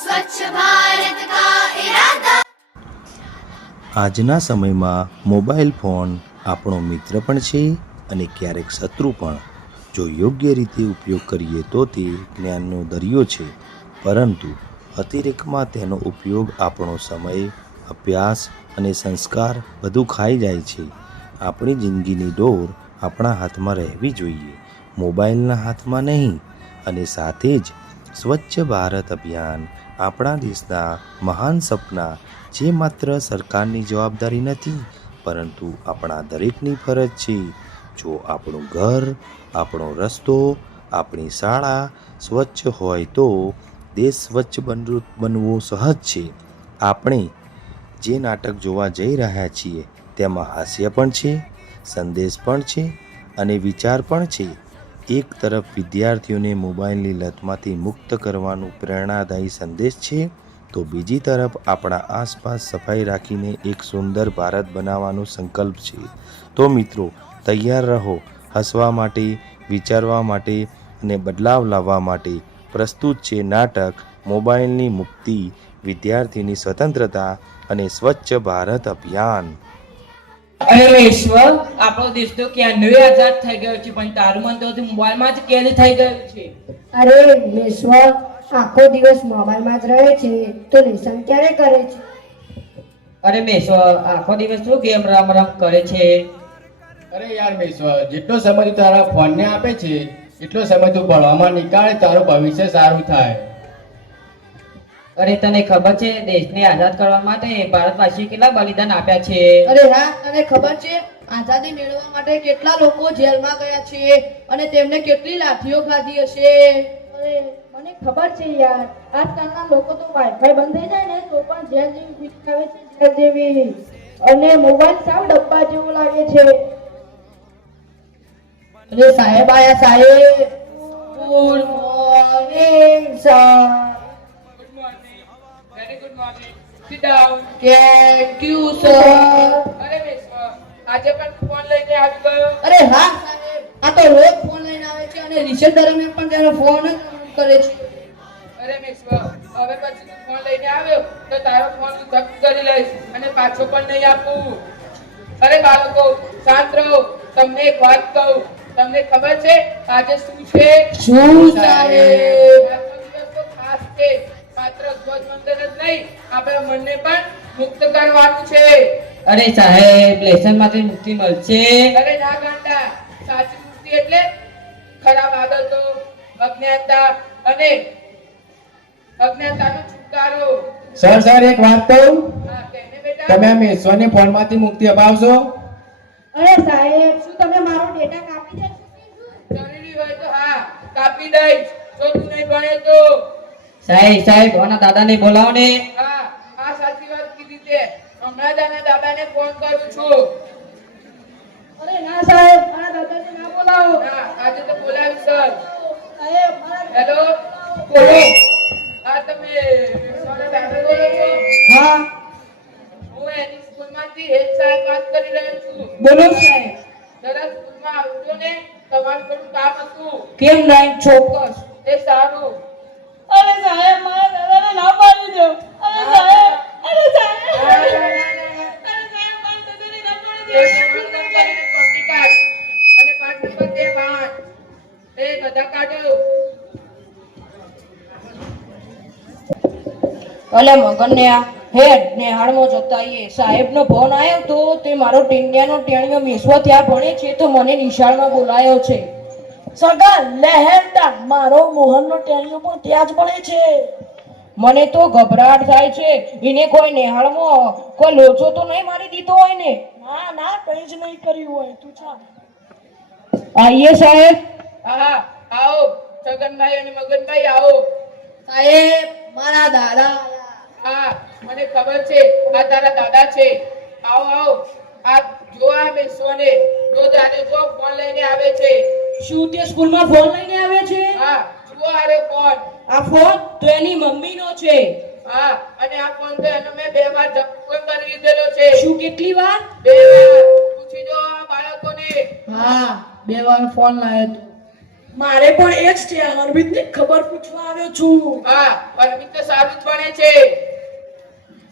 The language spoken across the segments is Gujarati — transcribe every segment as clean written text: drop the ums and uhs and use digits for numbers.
स्वच्छ भारत का इरादा। આજના સમયમાં મોબાઈલ ફોન આપણો મિત્ર પણ છે અને ક્યારેક શત્રુ પણ. જો યોગ્ય રીતે ઉપયોગ કરીએ તો તે જ્ઞાનનો દરિયો છે, પરંતુ અતિરેકમાં તેનો ઉપયોગ આપણો સમય, અભ્યાસ અને સંસ્કાર બધું ખાઈ જાય છે. આપણી જિંદગીની દોર આપણા હાથમાં રહેવી જોઈએ, મોબાઈલના હાથમાં નહીં. અને સાથે જ સ્વચ્છ ભારત અભિયાન આપણા દેશના મહાન સપના, જે માત્ર સરકારની જવાબદારી નથી, પરંતુ આપણા દરેકની ફરજ છે. જો આપણું ઘર, આપણો રસ્તો, આપણી શાળા સ્વચ્છ હોય તો દેશ સ્વચ્છ બનવો સહજ છે. આપણે જે નાટક જોવા જઈ રહ્યા છીએ તેમાં હાસ્ય પણ છે, સંદેશ પણ છે અને વિચાર પણ છે. એક તરફ વિદ્યાર્થીઓને મોબાઈલની લતમાંથી મુક્ત કરવાનો પ્રેરણાદાયી સંદેશ છે, તો બીજી તરફ આપણા આસપાસ સફાઈ રાખીને એક સુંદર ભારત બનાવવાનો સંકલ્પ છે. તો મિત્રો, તૈયાર રહો હસવા માટે, વિચારવા માટે અને બદલાવ લાવવા માટે. પ્રસ્તુત છે નાટક મોબાઈલની મુક્તિ, વિદ્યાર્થીની સ્વતંત્રતા અને સ્વચ્છ ભારત અભિયાન. અરે ઈશ્વર, આપણો દેશ તો ક્યાંનો આઝાદ થઈ ગયો છે, પણ તારું મન તો મોબાઈલમાં જ કેદ થઈ ગયું છે. અરે મેશ્વર, આખો દિવસ મોબાઈલમાં જ રહે છે તો લેસન ક્યારે કરે છે? અરે મેશ્વર, આખો દિવસ શું ગેમ રમ કરે છે? અરે યાર મેશ્વર, જેટલો સમય તું તારા ફોનને આપે છે એટલો સમય તું ભણવામાં નીકાળે, તારું ભવિષ્ય સારું થાય. અરે તને ખબર છે દેશને આઝાદ કરવા માટે ભારતવાસીઓ કેટલા બલિદાન આપ્યા છે? અરે હા, તને ખબર છે આઝાદી મેળવવા માટે કેટલા લોકો જેલમાં ગયા છે અને તેમને કેટલી લાઠીઓ ખાધી હશે? અરે મને ખબર છે યાર, આજકાલના લોકો તો વાઈફાઈ બંધ થઈ જાય ને તો પણ જેલ જેવી ફીટ આવે છે, જેલ જેવી. અને મોબાઈલ સાવ ડબ્બા જેવો લાગે છે. અરે સાહેબ આયા, સાહેબ. Good morning sir. Good morning, very good morning. Sit down. Thank you sir. અરે મેશ્વર, આજે પણ ફોન લઈને આવી ગયો? અરે હા સાહેબ, આ તો રોજ ફોન લઈને આવે છે અને રિસર્ચ દરમિયાન પણ તેનો ફોન જ કરે છે. અરે મેશ્વર, હવે પછી તું ફોન લઈને આવ્યો તો તારો ફોન હું જપ્ત કરી લઈશ અને પાછો પણ નહીં આપું. અરે બાળકો, શાંત રહો. તમને એક વાત કહું, તમને ખબર છે આજે શું છે? શું સાહેબ? આજનો દિવસ તો ખાસ છે. માત્ર ધ્વજવંદન જ નહીં, આપણા મનને પણ મુક્ત કરવાનું છે. અરે સાહેબ, લેસનમાંથી મુક્તિ મળશે? અરે ના ગાંડા, સાચી મુક્તિ એટલે ખરાબ આદતો, અજ્ઞાનતા અને અજ્ઞાનતાનો છુટકારો. સર એક વાત કહું, હા, કેને બેટા? તમે આ મેશ્વરની ફોનમાંથી મુક્તિ અપાવશો? અરે સાહેબ, શું તમે મારો ડેટા કાપી દેશો? જરૂરી હોય તો હા, કાપી દઈશ. જો તું નહીં ભણે તો. સાહેબ, આના દાદાને બોલાવો ને. હા, આ સાચી વાત કીધી તે. હમણાં જ આના દાદાને ફોન કરું છું. અરે ના સાહેબ, મારા દાદાને ના બોલાવો. હા, આજે તો બોલાવી સર. સાહેબ, મારા હેલો, બોલો. હા, તમે વિશ્વના દાદા બોલો છો? હા, હું એની સ્કૂલમાંથી હેડ સાહેબ વાત કરી રહ્યો છું. બોલો સાહેબ. જરા સ્કૂલમાં આવજો ને, તમારું થોડું કામ હતું. કેમ નહીં? ચોક્કસ. એ સારું. અરે સાહેબ, મારા દાદાને ના પાડી દો. અરે સાહેબ, અરે સાહેબ. ના, ના, ના, ના, ના. અરે સાહેબ, મારા દાદાને ના પાડી એ દો. નિબંધન કરીને કોપી કાઢ અને પાઠ નંબર 2 વાંચ. એ બધા કાઢો. અલે મગનને આ હેડ નેહાળમાં જતા આવીએ. સાહેબનો ફોન આવ્યો તો તે મારો ટીંડિયાનો ટેણીઓ મેશ્વર ત્યાં ભણે છે તો મને નિશાળમાં બોલાયો છે. સગા લહેરતા મારો મોહનનો ટેણીઓ પણ ત્યાં જ ભણે છે. મને તો ગભરાટ થાય છે. એને કોઈ નેહાળમાં કોઈ લોચો તો નહીં મારી દીધો હોય ને? ના ના, કઈ જ નહીં કર્યું હોય. તું ચાલ. આઈએ સાહેબ. હા, આવો. છગનભાઈ અને મગનભાઈ આવો. સાહેબ, મારા દાદા. હા, મને ખબર છે આ તારા દાદા છે. આવો આવો. આ જો આ બેસોને રોજ આને જો ફોન લઈને આવે છે. શું તે સ્કૂલમાં ફોન લઈને આવે છે? હા, જુઓ આરે ફોન. આ ફોન તો એની મમ્મીનો છે. હા, અને આ ફોન તો એનો મેં 2 વાર જપ્ત કરી લીધેલો છે. શું કેટલી વાર? 2 વાર. પૂછી જો આ બાળકોને. હા, 2 વાર ફોન લાવ્યો તો. મારે પણ એ જ છે. હરમિતને ખબર પૂછવા આવ્યો છું. હા પરમિત તો સારું જ ભણે છે.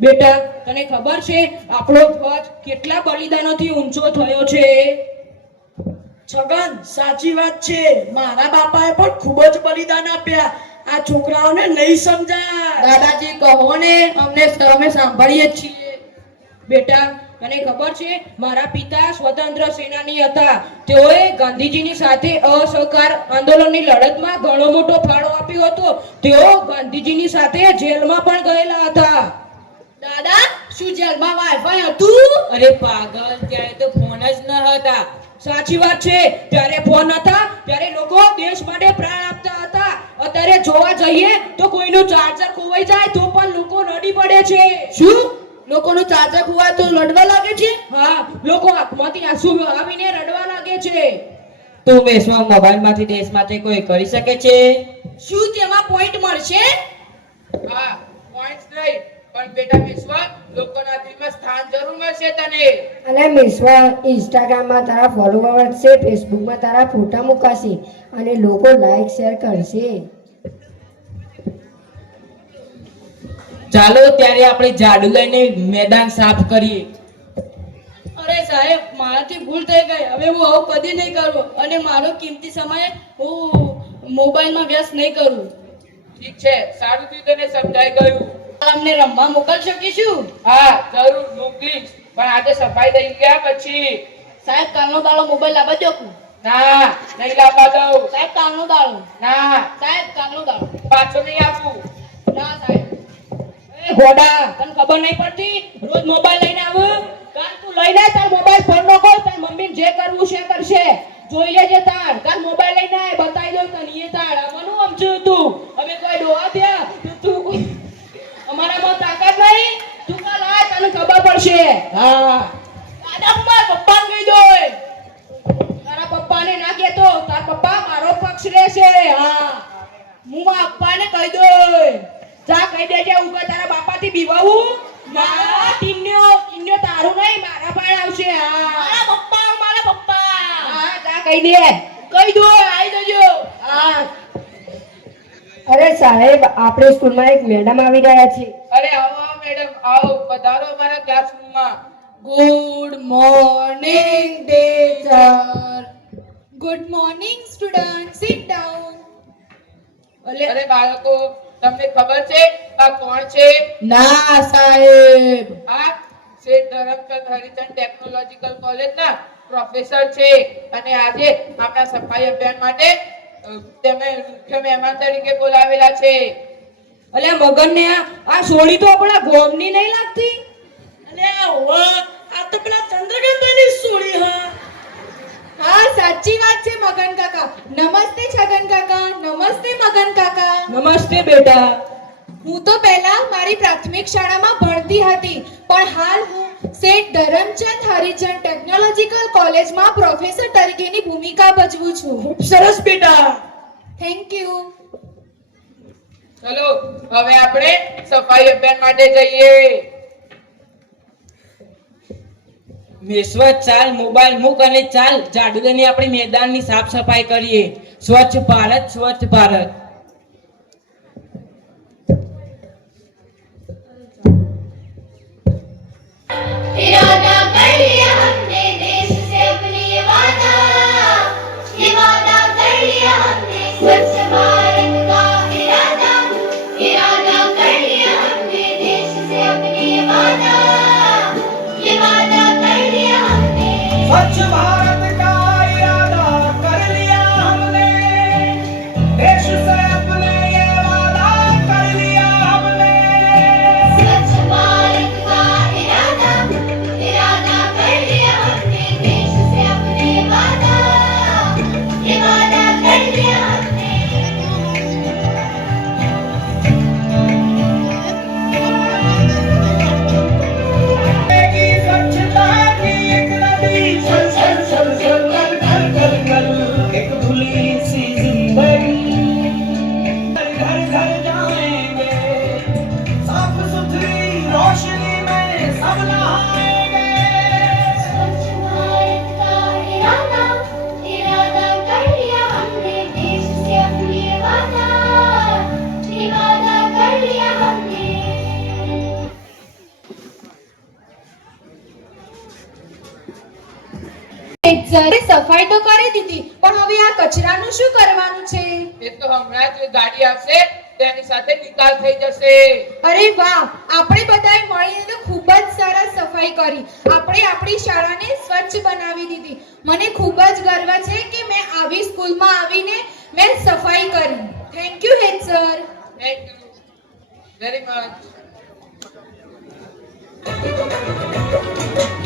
બેટા તને ખબર છે આપણો ધ્વજ કેટલા બલિદાનોથી ઊંચો થયો છે? છગન સાચી વાત છે. મારા બાપાએ પણ ખૂબ જ બલિદાન આપ્યા. આ છોકરાઓને નહીં સમજાય. દાદાજી કહો ને, અમે સાંભળીએ જ છીએ. બેટા તને ખબર છે મારા પિતા સ્વતંત્ર સેનાની હતા. તેઓએ ગાંધીજીની સાથે અસહકાર આંદોલનની લડતમાં ઘણો મોટો ફાળો આપ્યો હતો. તેઓ ગાંધીજીની સાથે જેલમાં પણ ગયેલા હતા. દાદા શું જેલમાં વાઈફાઈ હતું? અરે પાગલ, ત્યારે તો ફોન જ ન હતા. સાચી વાત છે, ત્યારે ફોન હતા ત્યારે લોકો દેશ માટે પ્રાણ આપતા હતા. અત્યારે જોવા જઈએ તો કોઈનું ચાર્જર ખોવાઈ જાય તો પણ લોકો રડી પડે છે. શું લોકોનું ચાર્જર ખોવાય તો લડવા લાગે છે? હા, લોકો આંખમાંથી આંસુ વહાવીને રડવા લાગે છે. તો બેસવા મોબાઈલમાંથી દેશ માટે કોઈ કરી શકે છે? શું તેમાં પોઈન્ટ મળશે? હા પોઈન્ટ્સ નહીં પણ બેટા વિશ્વા લોકોના દિલમાં સ્થાન જરૂર મળશે તને. અને મિશ્વા ઇન્સ્ટાગ્રામમાં તારા ફોલોવર વધશે, ફેસબુકમાં તારા ફોટા મુકાશે અને લોકો લાઈક શેર કરશે. ચાલો ત્યારે આપણે ઝાડુ લઈને મેદાન સાફ કરીએ. અરે સાહેબ, મારાથી ભૂલ થઈ ગઈ. હવે હું આવું કદી નહીં કરું અને મારો કિંમતી સમય હું મોબાઈલમાં વ્યસ્ત નહીં કરું. ઠીક છે, સારું થયું તને સમજાઈ ગયું. અમને રમવા મોકલી શકીશું? હા જરૂર મોકલીશ, પણ આજે સફાઈ થઈ ગયા પછી. સાહેબ કાલનો દાડો મોબાઈલ લાવવા દો. ના નહીં લાવવા દઉં. સાહેબ કાલનો દાડો. ના સાહેબ કાલનો દાડો. પાછો નહીં આપું. ના સાહેબ. એ ઘોડા, તને ખબર નહીં પડતી? રોજ મોબાઈલ લઈને આવું. કાલ તું લઈને આય, તાર મોબાઈલ ફોન નો કોલ, તાર મમ્મી જે કરવું છે કરશે. જોઈ લેજે તાર. કાલ મોબાઈલ લઈને આય, બતાવી દઉં તને એ તાર. આમાંનું સમજ્યું તું? અમે કોઈ ડોહા થયા તો તું અમારામાં તાકાત નહીં. તું કાલ આય, તને ખબર પડશે. હા દાદા, હું મારા પપ્પાને કહી દઉં. તારા પપ્પાને ના કહેતો, તારા પપ્પા મારો પક્ષ લેશે. હા હું મારા પપ્પાને કહી દઉં. જા કહી દેજે ઉગા તારા બાપાથી બીવાવું. મારા ટીન્યો તારું નહીં, મારા પણ આવશે. હા મારા પપ્પા. હા જા કહી દે. કહી દો, આવી જજો. હા અરે સાહેબ, આપણે સ્કૂલમાં એક મેડમ આવી રહ્યા છે. અરે આવો આવો મેડમ, આવો પધારો અમારા ક્લાસરૂમમાં. Good morning teacher. Good morning, students. Sit down. અરે બાળકો, તમને ખબર છે આ કોણ છે? ના સાહેબ. આ શેઠ ધરમચંદ હરિચંદ ટેકનોલોજીકલ કોલેજના પ્રોફેસર છે અને આજે આપણા સફાઈ અભિયાન માટે તેમને મુખ્ય મહેમાન તરીકે બોલાવેલા છે. અલ્યા મગનને આ સોળી તો આપણા ગોમની નહીં લાગતી? અલ્યા વાહ, આ તો પેલા ચંદ્રકાંતની સોળી. હા સાચી વાત છે મગન કાકા. નમસ્તે છગન કાકા. નમસ્તે મગન કાકા. નમસ્તે બેટા. હું તો પહેલા મારી પ્રાથમિક શાળામાં ભણતી હતી, પણ હાલ હું શેઠ ધરમચંદ હરિચંદ ટેકનોલોજીકલ કોલેજમાં પ્રોફેસર તરીકેની ભૂમિકા ભજવું છું. ખૂબ સરસ બેટા. Thank you. ચલો હવે આપણે સફાઈ અભિયાન માટે જઈએ. મેશ્વા ચાલ, મોબાઈલ મૂક અને ચાલ ઝાડુ લઈને આપણે મેદાનની સાફ સફાઈ કરીએ. સ્વચ્છ ભારત, સ્વચ્છ ભારત. इरादा कर लिया हमने देश से अपने ये वादा कर लिया हमने स्वच्छ भारत का इरादा कर लिया हमने देश से अपने ये वादा कर लिया हमने. स्वच्छ भारत का इरादा कर लिया हमने, देश से अपने ये वादा कर लिया हमने. स्वच्छ भारत का इरादा कर लिया हमने देश से अपने वादा कर लिया हमने. की स्वच्छता की एक नदी, चल चल चल સફાઈ તો કરી દીધી, પણ હવે આ કચરાનું શું કરવાનું છે? એ તો હમણાં જ ગાડી આવશે તેની સાથે નિકાલ થઈ જશે. અરે વાહ, આપણે બધાએ મળીને તો ખૂબ જ સરસ સફાઈ કરી. આપણે આપણી શાળાને સ્વચ્છ બનાવી દીધી. મને ખૂબ જ ગર્વ છે કે મેં આવી સ્કૂલમાં આવીને મેં સફાઈ કરી. Thank you had sir. Thank you very much.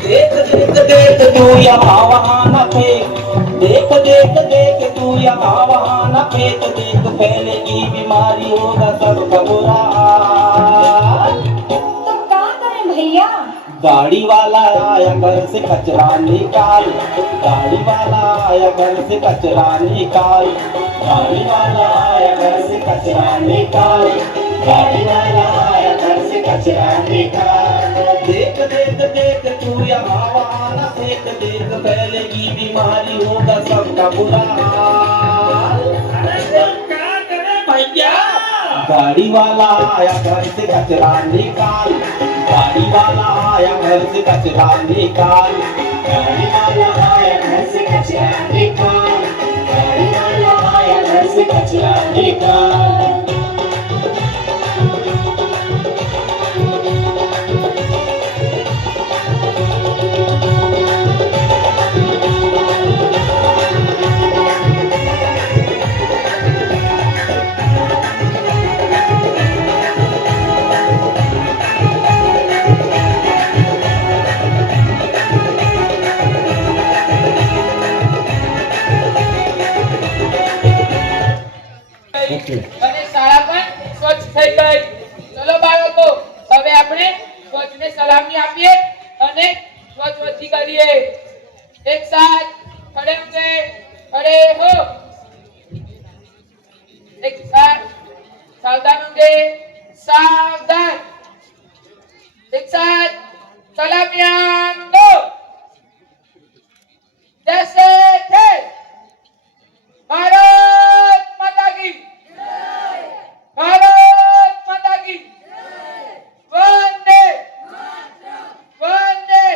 देख देख देख तू यहाँ वहाँ न फेंक, देख देख देख तू यहाँ वहाँ न फेंक, देख फैलेगी बीमारी होगा सबका बुरा हाल। तो क्या करें भैया? गाड़ी वाला आया घर से कचरा निकाल, गाड़ी वाला आया घर से कचरा निकाल, गाड़ी वाला आया घर से कचरा निकाल, गाड़ी वाला आया घर से कचरा निकाल। देख देख देख तू यहाँ वहाँ न फेंक, देख फैलेगी बीमारी होगा सबका बुरा हाल। अरे तो क्या करे भैया? गाड़ी वाला आया घर से कचरा निकाल, गाड़ी वाला आया घर से कचरा निकाल, गाड़ी वाला आया घर से कचरा निकाल, गाड़ी वाला आया घर से कचरा निकाल। અને શાળા પણ સ્વચ્છ થઈ ગઈ. ચલો બાળકો, હવે આપણે સ્વચ્છને સલામી આપીએ અને સ્વચ્છવતી કરીએ. એક સાથ ખડે ઉઠે, ખડે હો. એક સાથ સાવધાન ઉઠે, સાવધાન. એક સાથ સલામી આપો. જૈસે थे भारत माता की भारत माता की वंदे वंदे।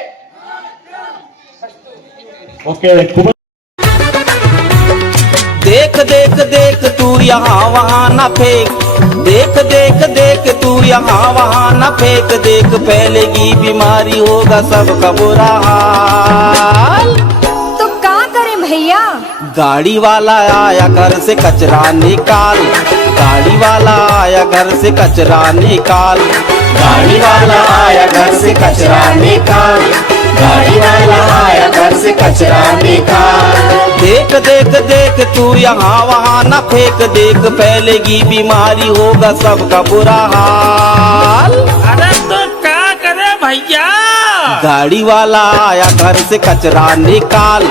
देख देख देख तू यहाँ वहाँ न फेंक, देख देख देख तू यहाँ वहाँ न फेंक, देख फैलेगी बीमारी होगा सबका बुरा हाल। तो क्या करें भैया? गाड़ी वाला आया घर से कचरा निकाल, गाड़ी वाला आया घर से कचरा निकाल, गाड़ी वाला आया घर से कचरा निकाल, गाड़ी वाला आया घर से कचरा निकाल। देख देख देख तू यहाँ वहाँ न फेंक, देख फैलेगी बीमारी होगा सबका बुरा हाल। अरे तो क्या करे भैया? गाड़ी वाला आया घर से कचरा निकाल,